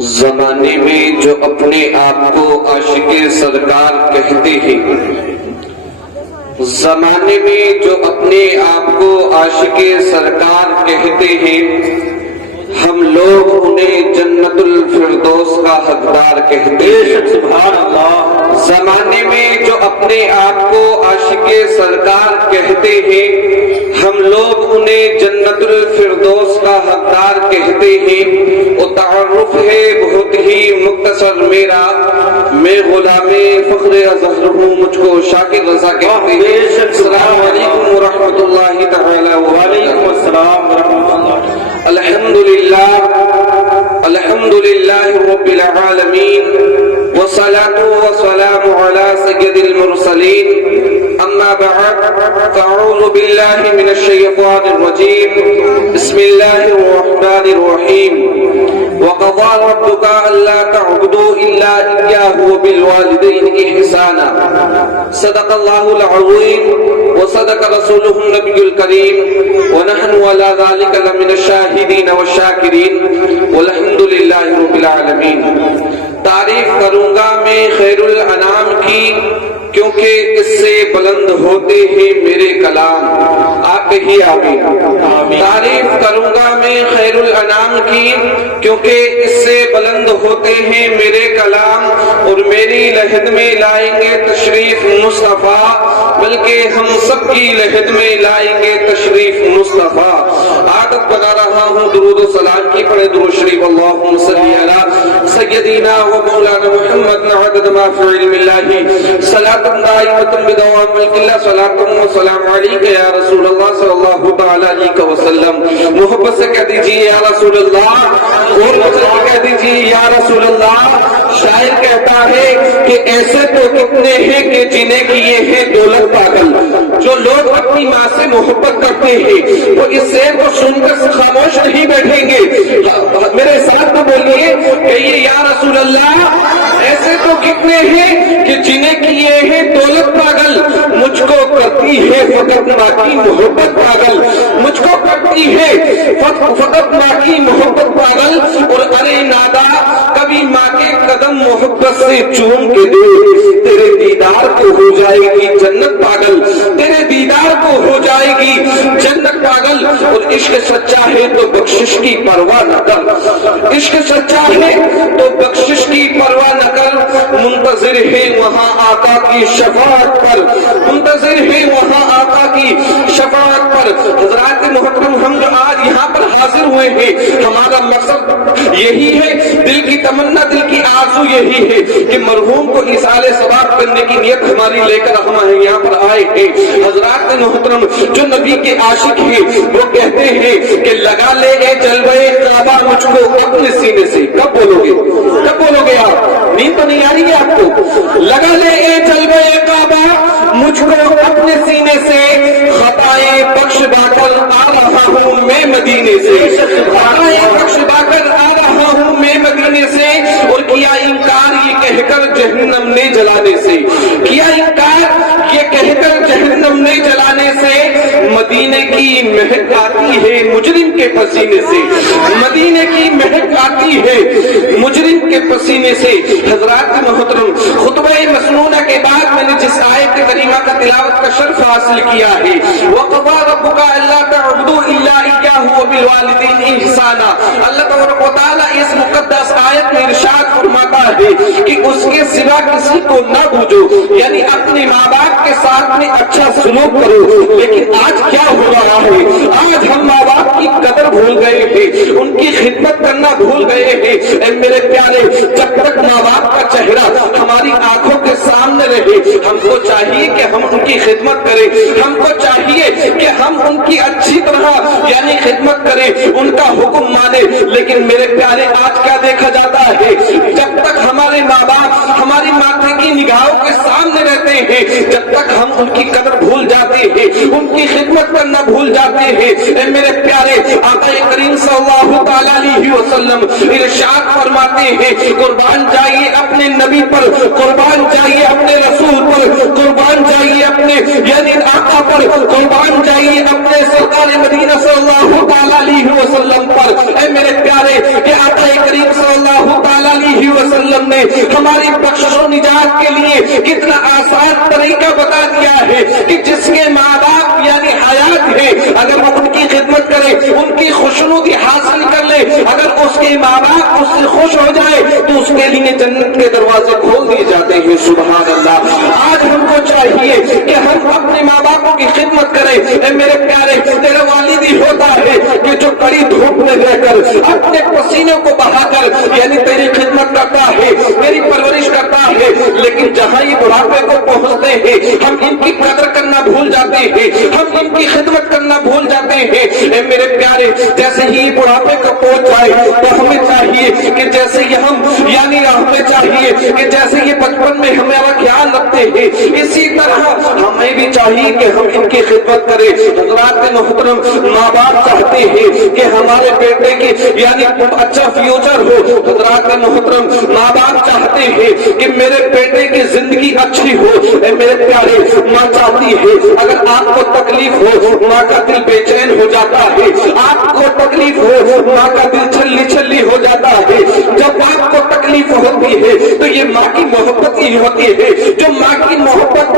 زمانے میں جو اپنے آپ کو عاشق سرکار کہتے ہیں، زمانے میں جو اپنے آپ کو عاشق سرکار کہتے ہیں، ہم لوگ انہیں جنت الفردوس کا حقدار کہتے ہیں۔ سبحان اللہ۔ زمانے میں جو اپنے آپ کو عاشق سرکار کہتے ہیں، ہم لوگ انہیں جنت الفردوس کا حقدار کہتے ہیں۔ وہ تعارف ہے بہت ہی مختصر میرا، میں غلام فخر اظہر ہوں، مجھ کو شاکر رضا کہتے ہیں۔ السلام علیکم ورحمۃ اللہ تعالی وعلیکم السلام ورحمۃ اللہ۔ الحمدللہ رب العالمین والصلاة والسلام علی سید المرسلین، اما بعد فاعوذ باللہ من الشیطان الرجیم، بسم اللہ الرحمن الرحیم۔ وقضى ربك ألا تعبدوا إلا إياه وبالوالدين إحسانا، صدق الله العظيم وصدق رسوله النبي الكريم، ونحن على ذلك لمن الشاهدين والشاكرين، والحمد لله رب العالمين۔ تعریف کروں گا میں خیر الانام کی، کیونکہ اس سے بلند ہوتے ہیں میرے کلام۔ آپ کہیے آمین۔ تعریف کروں گا میں خیر الانام کی، کیونکہ اس سے بلند ہوتے ہیں میرے کلام، اور میری لحد میں لائیں گے تشریف مصطفیٰ، بلکہ ہم سب کی لحد میں لائیں گے تشریف مصطفیٰ۔ عادت بنا رہا ہوں درود و سلام کی، پڑھے درود شریف، اللہم صلی علی سیدنا و مولانا محمد عدد ما فی علم اللہ، صلاۃ دائمۃ بدوام ملک اللہ، صلاۃ و سلام علیک یا رسول اللہ صلی اللہ تعالی علیہ وسلم۔ محبت سے کہہ دیجیے یا رسول اللہ، اور کہہ دیجیے یا رسول اللہ۔ شاعر کہتا ہے کہ ایسے تو کتنے ہیں کہ جنہیں کیے ہیں دولت پاگل۔ جو لوگ اپنی ماں سے محبت کرتے ہیں وہ اس شعر کو سن کر خاموش نہیں بیٹھیں گے، میرے ساتھ تو بولیے کہیے یا رسول اللہ۔ ایسے تو کتنے ہیں کہ جنہیں کیے ہیں دولت پاگل، مجھ کو کرتی ہے فقط ماں کی محبت پاگل، مجھ کو کرتی ہے فقط ماں کی محبت پاگل۔ اور ارے نادا کبھی ماں کے قدم محبت سے چوم کے دے، تیرے دیدار کو ہو جائے گی جنت پاگل، تیرے دیدار کو ہو جائے گی جنت پاگل۔ اور عشق سچا ہے تو بخشش کی پرواہ نہ کر، عشق سچا ہے تو بخشش کی پرواہ نہ کر، منتظر ہے وہاں آقا کی شفاعت پر، منتظر ہے وہاں آقا کی شفاعت پر۔ حضرات محترم، ہم جو آج یہاں پر حاضر ہوئے ہیں، ہمارا مقصد یہی ہے، دل کی تمنا، دل کی آرزو یہی ہے کہ مرحوم کو ایصال ثواب کرنے کی نیت ہماری لے کر ہم یہاں پر آئے ہیں۔ حضرات محترم، جو نبی کے عاشق ہیں وہ کہتے ہیں کہ لگا لے اے جلوے کعبہ مجھ کو اپنے سینے سے۔ کب بولو گے؟ کب بولو گے آپ؟ نیند تو نہیں آ رہی ہے آپ کو؟ لگا لے اے جلوے کعبہ مجھ کو اپنے سینے سے، خطائیں بخش با کر آ رہا ہوں میں مدینے سے، خطائیں بخش با کر آ رہا ہوں میں مدینے سے۔ اور کیا انکار یہ کہہ کر جہنم نے جلانے سے، کیا انکار یہ کہہ کر جہنم نے جلانے سے، مدینے کی مہک آتی ہے مجرم کے پسینے سے، مدینے کی مہک آتی ہے مجرم کے پسینے سے۔ حضرات محترم، خطبہ مسنونہ کے بعد میں نے جس آیت کریمہ کا تلاوت کا شرف حاصل کیا ہے، وَقَضَىٰ رَبُّكَ أَلَّا تَعْبُدُوا إِلَّا إِيَّاهُ وَبِالْوَالِدَيْنِ إِحْسَانًا۔ اللہ تبارک و تعالیٰ اس مقدس آیت میں ارشاد فرماتا ہے کہ اس کے سوا کسی کو نہ بھوجو، یعنی اپنے ماں باپ کے ساتھ میں اچھا سلوک کرو۔ لیکن آج کیا ہو رہا ہے؟ آج ہم ماں باپ کی قدر بھول گئے ہیں، ان کی خدمت کرنا بھول گئے ہیں۔ اے میرے پیارے، جب تک ماں باپ کا چہرہ ہماری آنکھوں کے سامنے رہے، ہم کو چاہیے کہ ہم ان کی خدمت کریں، ہم کو چاہیے کہ ہم ان کی اچھی طرح یعنی خدمت کریں، ان کا حکم مانے۔ لیکن میرے پیارے، آج کیا دیکھا جاتا ہے؟ جب تک ہمارے ماں باپ ہماری ماتھے کی نگاہوں کے سامنے رہتے ہیں، جب تک ہم ان کی قدر بھول جاتے ہیں، ان کی خدمت کرنا بھول جاتے ہیں۔ اے میرے پیارے، آقا کریم صلی اللہ تعالی علیہ وسلم ارشاد فرماتے ہیں، قربان جائیے اپنے نبی پر، قربان جائیے اپنے رسول پر، قربان جائیے اپنے یعنی آقا پر، قربان جائیے اپنے سرکار مدینہ صلی اللہ تعالی علیہ وسلم پر۔ اے میرے پیارے، کہ آقا کریم صلی اللہ تعالی نے ہماری بخشش و نجات کے لیے کتنا آسان طریقہ بتا دیا ہے کہ جس کے ماں باپ یعنی حیات ہے اگر وہ ان کی خدمت کرے, ان کی خوشنودی حاصل کر لے, اگر اس کے ماں باپ اس سے خوش ہو جائے تو اس کے لیے جنت کے دروازے کھول دیے جاتے ہیں. سبحان اللہ. آج ہم کو چاہیے کہ ہم اپنے ماں باپوں کی خدمت کریں. اے میرے پیارے, تیرا والد ہی ہوتا ہے کہ جو کڑی دھوپ میں رہ کر اپنے پسینے کو بہا کر یعنی تیری خدمت کرتا ہے, تیری پرورش کرتا ہے, لیکن جہاں یہ بڑھاپے کو پہنچتے ہیں ہم ان کی قدر کرنا بھول جاتے ہیں, ہم ان کی خدمت کرنا بھول جاتے ہیں. اے میرے پیارے, جیسے ہی بڑھاپے کو پہنچ جائے تو ہمیں چاہیے کہ جیسے یہ ہم یعنی ہمیں چاہیے کہ جیسے یہ بچپن میں ہمارا خیال رکھتے ہیں اسی طرح ہمیں بھی چاہیے کہ ہم ان کی خدمت کریں. حضرات محترم, ماں باپ چاہتے ہیں کہ ہمارے بیٹے کی یعنی اچھا فیوچر ہو. حضرات محترم, ماں باپ چاہتے ہیں کہ میرے بیٹے کی زندگی اچھی ہو. اے میرے پیارے, ماں چاہتی ہے اگر آپ کو تکلیف ہو ماں کا دل بے چین ہو جاتا ہے, آپ کو تکلیف ہو ماں کا دل چھلی چھلی ہو جاتا ہے. جب آپ کو تکلیف ہوتی ہے تو یہ ماں کی محبت ہی ہوتی ہے جو ماں کی محبت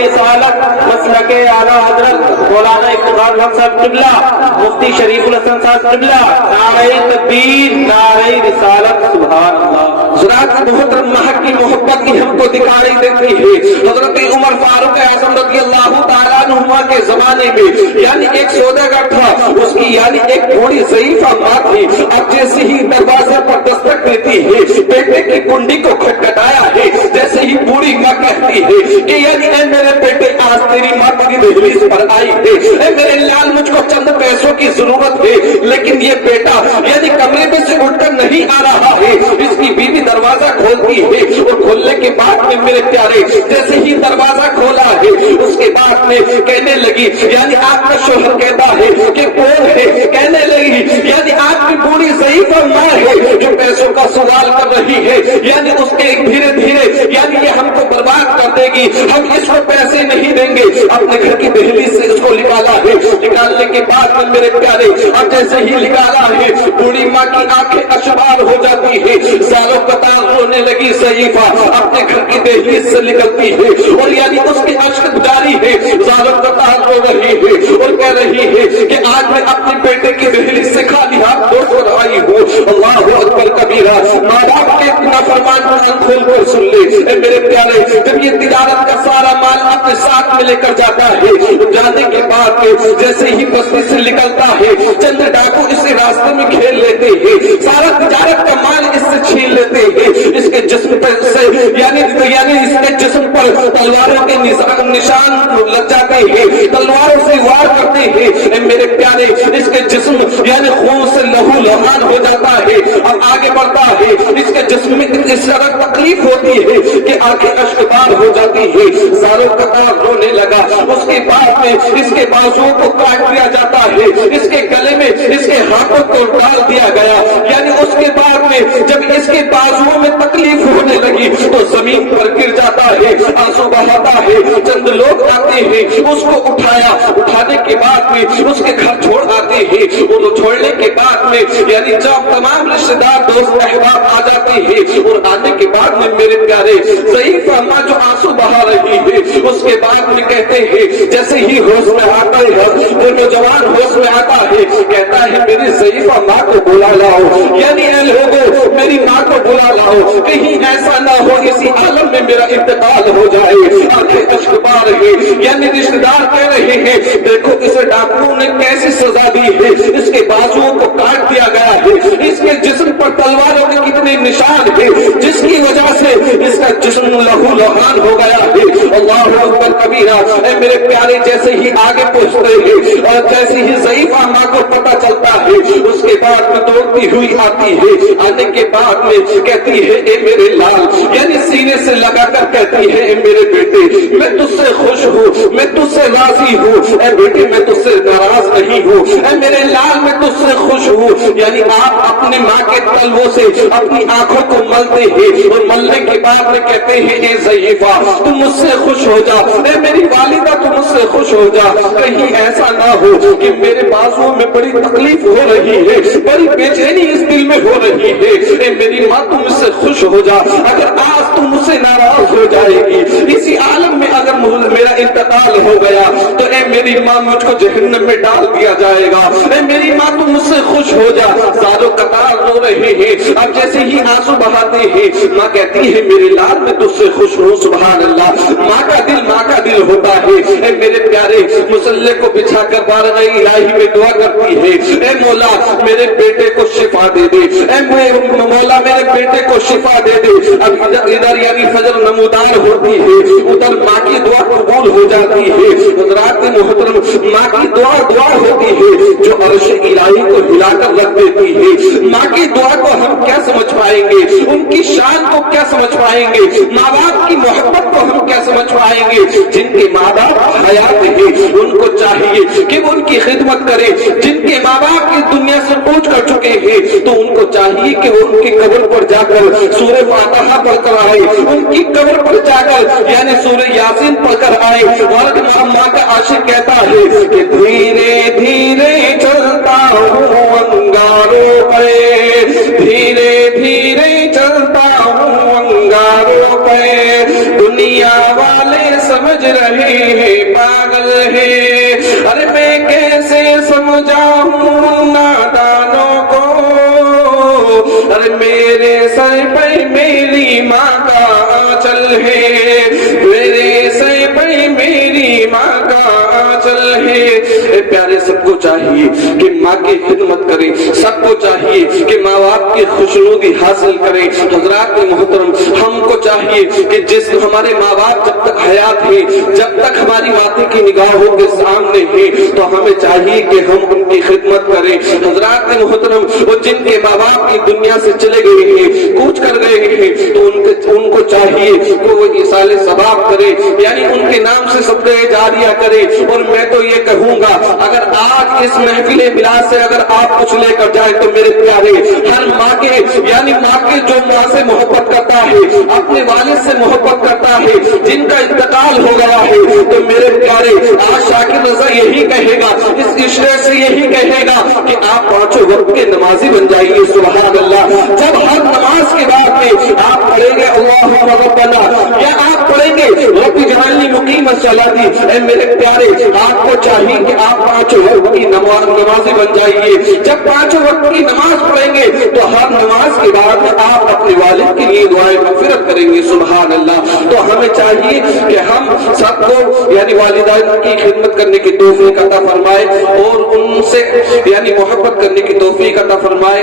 رسالت مسلک اعلیٰ حضرت مولانا افتخار الحق صاحب قبلہ, مفتی شریف الحسن صاحب قبلہ, نعرہ تکبیر, نعرہ رسالت. سبحان اللہ. حضرات محترم, ماں کی محبت کی ہم کو دکھائی دیتی ہے. حضرت عمر فاروق اعظم رضی اللہ تعالیٰ عنہ کے زمانے میں یعنی ایک سوداگر تھا, اس کی یعنی ایک تھوڑی ضعیفہ ماں تھی. اب جیسے ہی دروازے پر دستک دیتی ہے, بیٹے کی کنڈی کو کھٹکھٹایا ہے, جیسے ہی بوڑھی ماں کہتی ہے کہ یعنی اے میرے بیٹے آج تیری ماں کی دہلیز پر آئی ہے, اے میرے لال مجھ کو چند پیسوں کی ضرورت ہے, لیکن یہ بیٹا یعنی کمرے میں سے اٹھ کر نہیں آ رہا ہے. اس کی بیوی دروازہ کھولتی ہے اور کھولنے کے بعد میں میرے پیارے جیسے ہی دروازہ کھولا ہے اس کے بعد میں کہنے لگی یعنی آپ کا شوہر کہتا ہے کہ کون ہے, کہنے لگی یعنی آپ کی بوڑھی ضعیفہ ماں ہے جو پیسوں کا سوال کر رہی ہے, یعنی اس کے دھیرے دھیرے یعنی یہ ہم کو برباد کر دے گی, ہم اس کو پیسے نہیں دیں گے. اپنے گھر کی دہلیز سے اس کو نکالا ہے. نکالنے کے بعد میں میرے پیارے اب جیسے ہی نکالا ہے بوڑھی ماں کی آنکھیں اشبار ہو جاتی ہے, سالوں قطار رونے لگی. ضعیفہ اپنے گھر کی دہلیز سے نکلتی ہے اور یعنی اس کی اشک جاری ہے, سالوں قطار رو رہی ہے اور کہہ رہی ہے کہ آج میں اپنے بیٹے کی دہلیز سے خالی ہاتھ لوٹ کر آئی ہوں. اللہ اکبر کبیرہ. ماں باپ کے نافرمان کان کھول کر سن لے. اے میرے پیارے, جب یہ تجارت کا سارا مال اپنے ساتھ میں لے کر جاتا ہے, جانے کے بعد جیسے ہی بستی سے نکلتا ہے چند ڈاکو اسے راستے میں کھیل لیتے ہیں, سارا تجارت کا مال اس سے چھین لیتے ہیں. اس کے جسم پر سے یعنی اس کے جسم پر تلواروں کے نشان لگ جاتے ہیں, تلواروں سے وار کرتے ہیں. اے میرے پیارے, اس کے جسم یعنی خون سے لہو لہان ہو جاتا ہے. اب آگے بڑھتا ہے, اس کے جسم میں اس طرح تکلیف ہوتی ہے کہ آنکھیں اشکبار ہو جاتی ہے. ساروں قطار رونے لگا. اس کے بعد میں اس کے بازوؤں کو کاٹ دیا جاتا ہے, اس کے گلے میں اس کے ہاتھوں کو ڈال دیا گیا. یعنی اس کے بعد میں جب اس کے بازوؤں میں تکلیف ہونے لگی تو زمین پر گر جاتا ہے, آنسو بہاتا ہے. چند لوگ آتے ہیں, اس کو اٹھایا, اٹھانے کے بعد میں اس کے گھر چھوڑ آتے ہیں. وہ چھوڑنے کے بعد میں یعنی جب تمام رشتے دار دوست احباب آ جاتے ہیں اور آنے کے بعد میں میرے پیارے ضعیفہ ماں جو آنسو بہا رہی ہے اس کے بعد میں کہتے ہیں جیسے ہی ہوش میں آتا ہے وہ نوجوان ہوش میں آتا ہے کہتا ہے میری ضعیفہ ماں کو بلا لاؤ, یعنی اے لوگوں میری ماں کو بلا لاؤ, کہیں ایسا نہ ہو اسی عالم میں میرا انتقال ہو جائے. آنکھیں اشکبار ہے, یعنی رشتے دار کہہ رہے ہیں دیکھو اسے ڈاکوؤں نے کیسی سزا دی ہے, اس کے بازوؤں کو کاٹ دیا گیا ہے, اس کے جسم پر تلواروں کے کتنے نشان ہے جس کی وجہ سے اس کا جسم لہو لہان ہو گیا ہے. اللہ اکبر کبیرہ. اے میرے پیارے, جیسے ہی آگے پہنچتے ہیں اور جیسے ہی ضعیفہ ماں کو پتہ چلتا ہے اس کے بعد میں دوڑتی ہوئی آتی ہے. آنے کے بعد میں کہتی ہے اے میرے لال, یعنی سینے سے لگا کر کہتی ہے اے میرے بیٹے میں تجھ سے خوش ہوں, میں تجھ سے راضی ہوں. اے بیٹے میں تجھ سے ناراض نہیں ہوں. اے میرے لال میں تجھ سے خوش ہوں. یعنی آپ اپنے ماں کے تلووں سے اپنی آنکھوں کو ملتے ہیں اور ملنے کے بعد میں کہتے ہیں اے ضعیفہ تم مجھ سے خوش ہو جا, اے میری والدہ تم مجھ سے خوش ہو جا. کہیں ایسا نہ ہو کہ میرے بازوؤں میں بڑی تکلیف ہو رہی ہے, بڑی بے چینی اس دل میں ہو رہی ہے، اے میری ماں تم اس سے خوش ہو جا، اگر آج تم مجھ سے ناراض ہو جائے گی، اسی عالم میں اگر میرا انتقال ہو گیا تو اے میری ماں مجھ کو جہنم میں ڈال دیا جائے گا، اے میری ماں تم مجھ سے خوش ہو جا۔ ساروں قطار رو رہے ہیں، اب جیسے ہی آنسو بہاتے ہیں، ماں کہتی ہے میری لال میں تجھ سے خوش ہوں۔ سبحان اللہ، ماں کا دل ہوتا ہے۔ اے میرے پیارے مصلی کو بچھا کر بارگاہ الہی میں دعا کرتی ہے، اے مولا میرے بیٹے کو شفا دے دے، اے مولا میرے بیٹے کو شفا دے دے۔ اب ادھر یعنی فجر نمودار ہوتی ہے، ادھر ماں کی دعا قبول ہو جاتی ہے۔ حضرات محترم، ماں کی دعا ہوتی ہے جو عرش الہی کو ہلا کر رکھ دیتی ہے۔ ماں کی دعا کو ہم کیا سمجھ پائیں گے، ان کی شان کو کیا سمجھ پائیں گے، ماں باپ کی محبت کو ہم کیا سمجھ پائیں گے؟ جن کے ماں باپ حیات ہیں ان کو چاہیے کہ وہ ان کی خدمت کرے، جن کے ماں باپ کی دنیا سے کوچ کر چکے ہیں تو ان کو چاہیے کہ وہ ان کی قبر پر جا کر سورہ فاتحہ پڑھ کر آئے، ان کی قبر پر جا کر یعنی سورہ یاسین پڑھ کر آئے۔ اور ماں کا عاشق کہتا ہے کہ دھیرے دھیرے چلتا ہوں انگاروں پہ، دھیرے دھیرے چلتا ہوں انگاروں پہ، دنیا والے سمجھ رہے ہیں پاگل ہے، ارے میں کیسے سمجھاؤں نادانوں کو، ارے میرے سر پہ میری ماں کا آنچل ہے، میرے سر پہ میری ماں کا آنچل ہے۔ اے پیارے، سب کو چاہیے کہ ماں کی خدمت کریں، سب کو چاہیے کہ ماں باپ کی خوشنودی حاصل کریں۔ حضرات محترم، ہم کو چاہیے کہ جس ہمارے ماں باپ جب تک حیات ہیں، جب تک ہماری ماتیں کی نگاہوں کے سامنے ہیں تو ہمیں چاہیے کہ ہم ان کی خدمت کریں۔ حضرات محترم، وہ جن کے ماں باپ کی دنیا سے چلے گئے ہیں، کوچ کر گئے ہیں، تو ان کو چاہیے کہ وہ ایصال ثواب کرے، یعنی ان کے نام سے صدقہ جاریہ کرے۔ اور میں تو یہ کہوں گا، اگر آج اس محفل میلاد سے اگر آپ کچھ لے کر جائیں تو میرے پیارے، ہر ماں کے یعنی ماں کے جو ماں سے محبت کرتا ہے، اپنے والد سے محبت کرتا ہے، جن کا انتقال ہو گیا ہے، تو میرے پیارے آج شاکر رضا یہی کہے گا، اس عشرے سے یہی کہے گا کہ آپ پانچوں وقت کے نمازی بن جائیے۔ سبحان اللہ، جب ہر نماز کے بعد میں آپ پڑھیں گے اللہم ربنا، یا آپ پڑھیں گے رب اجعلنی مقیم الصلاۃ، اے میرے پیارے آپ کو چاہیے کہ آپ پانچوں وقت کی نمازی بن جائیے۔ جب پانچوں وقت کی نماز پڑھیں گے تو ہر نماز کے بعد میں آپ اپنے والد کے لیے دعائیں مغفرت کریں گے۔ سبحان اللہ، تو ہمیں چاہیے کہ ہم سب کو یعنی والدین کی خدمت کرنے کی توفیق عطا فرمائے اور ان سے یعنی محبت کرنے کی توفیق عطا فرمائے۔